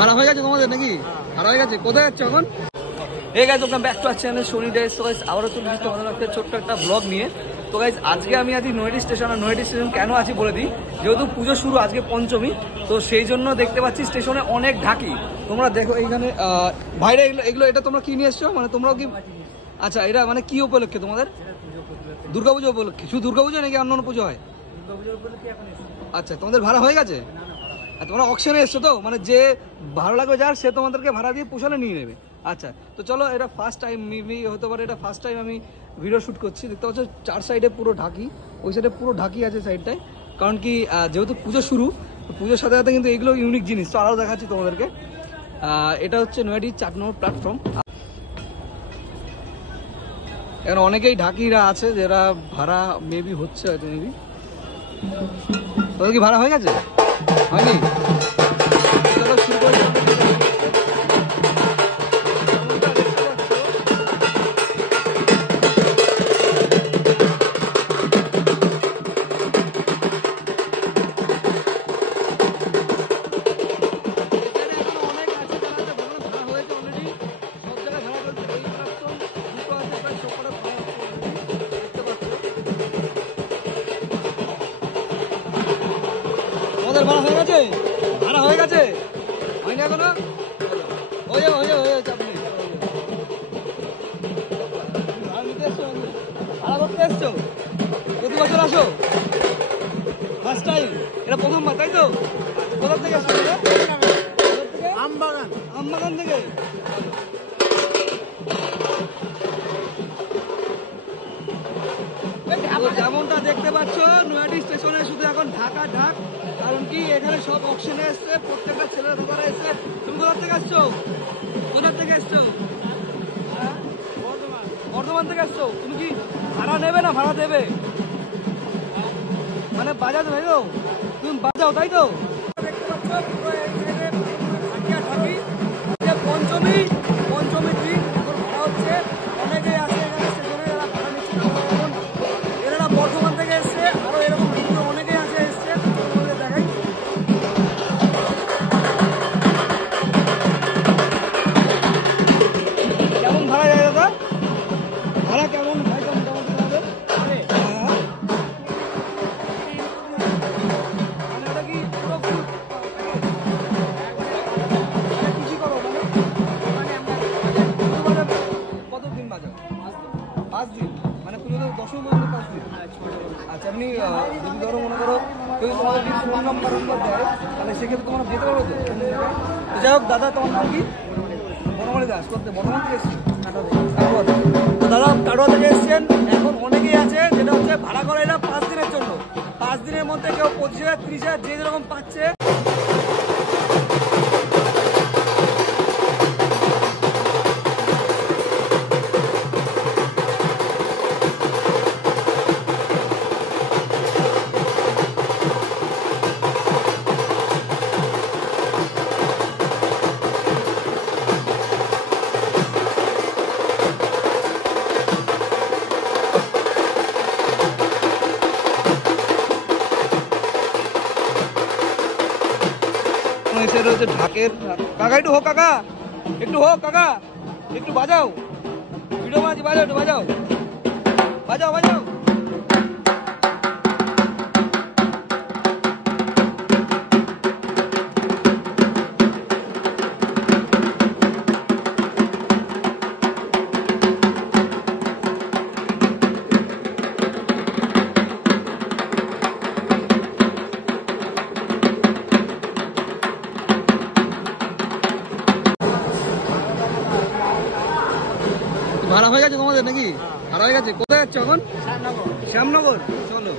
ভাড়া হয়ে গেছে তোমাদের নাকি? ভাড়া হয়ে গেছে, কোথায় যাচ্ছ এখন? এই guys welcome back to our channel Soni days. তো গাইজ আবারও চলে এসেছি তোমাদের একটা ছোট্ট একটা ব্লগ নিয়ে। তো গাইজ আজকে আমি আছি নৈহাটি স্টেশন। আর নৈহাটি স্টেশন কেন আছি বলে দিই, যেহেতু পুজো শুরু আজকে পঞ্চমী, তো সেই জন্য দেখতে পাচ্ছি স্টেশনে অনেক ঢাকি। তোমরা দেখো এইখানে ভাইরা এগুলো এটা তোমরা কি নিয়ে এসছো? মানে তোমরাও কি? আচ্ছা, এটা মানে কি উপলক্ষে তোমাদের? দুর্গাপুজো উপলক্ষে? শুধু দুর্গাপুজো নাকি অন্য পুজো হয়? আচ্ছা, তোমাদের ভাড়া হয়ে গেছে? আর তোমরা অকশনে এসছো তো, মানে যে ভালো লাগবে যার সে তোমাদেরকে ভাড়া দিয়ে পোষালে নিয়ে নেবে। আচ্ছা, তো চলো, এটা ফার্স্ট টাইম মেবি হতে পারে, এটা ফার্স্ট টাইম আমি ভিডিও শ্যুট করছি। দেখতে পাচ্ছ চার সাইডে পুরো ঢাকি, ওই সাইডে পুরো ঢাকি আছে সাইডটায়। কারণ কি, যেহেতু পুজো শুরু, পুজোর সাথে সাথে কিন্তু এগুলো ইউনিক জিনিস, তো আরও দেখাচ্ছি তোমাদেরকে। এটা হচ্ছে নৈহাটি 4 নম্বর প্ল্যাটফর্ম। এখানে অনেকেই ঢাকিরা আছে যারা ভাড়া মেবি হচ্ছে, হয়তো মেবি। তোদের কি ভাড়া হয়ে গেছে? হয়নি? চলো শুরু করে দিই। তোমাদের ভাড়া হয়ে গেছে? ভাড়া হয়ে গেছে? হয়নি এখনো? হয়ে যাবে, হয়ে যাবে, হয়ে যাবে, চাপ নেই। ভাড়া নিতে এসছো? ভাড়া করতে এসছো? প্রতি বছর আসো? First time? এটা প্রথমবার, তাই তো? কোথা থেকে এসছো? আমবাগান। আমবাগান থেকে? যেমনটা দেখতে পাচ্ছ, নৈহাটি স্টেশনে শুধু এখন ঢাকা ঢাক। কারণ কি, এখানে সব অকশনে এসছে, প্রত্যেকটা ছেলেরা দাদারা এসছে। তুমি কোথা থেকে আসছো? কোথা থেকে এসছো? বর্ধমান থেকে আসছো। তুমি কি ভাড়া নেবে না ভাড়া দেবে? মানে বাজাতে, তাই তো? তুমি বাজাও, তাই তো? দেখতে পাচ্ছ পুরো ঢাকি। পঞ্চমী, পঞ্চমীর দিন এখন ভাড়া হচ্ছে। অনেকেই আছে এখানে স্টেশনে, এরা ভাড়া নিচ্ছে। এরা বর্ধমান থেকে এসছে, আরো এরকম অনেকেই আছে এসছে। দেখাই কেমন ভাড়া যায় দাদা? ভাড়া কেমন ভাই? কেমন কেমন তোমাদের? মানে ওটা কি পুরো ফুল? কি করো মানে? কতদিন বাজাও? 5 দিন? মানে পুজো দশম পর্যন্ত 5 দিন? আচ্ছা, আপনি যদি ধরো মনে করো কেউ তোমাদের যদি ফোন নাম্বার দেয়, তাহলে সেক্ষেত্রে তোমরা যেতে পারবে তো? যাই হোক, দাদা তোমার নাম কি? বনমালী দাস। করতে বর্ধমান থেকে এসেছি? কাটোয়া থেকে। তো দাদা কাটোয়া থেকে এসছেন। এখন অনেকেই আছে যেটা হচ্ছে ভাড়া করে এরা 5 দিনের জন্য। 5 দিনের মধ্যে কেউ 25,000 30,000 যে যেরকম পাচ্ছে। সেটা হচ্ছে ঢাকের। কাকা একটু হোক, কাকা একটু হোক, কাকা একটু বাজাও, ভিডিও বাজি, বাজাও, একটু বাজাও, বাজাও, বাজাও। ভাড়া হয়ে গেছে তোমাদের নাকি? ভাড়া হয়ে গেছে, কোথায় যাচ্ছ এখন? শ্যামনগর। চলো।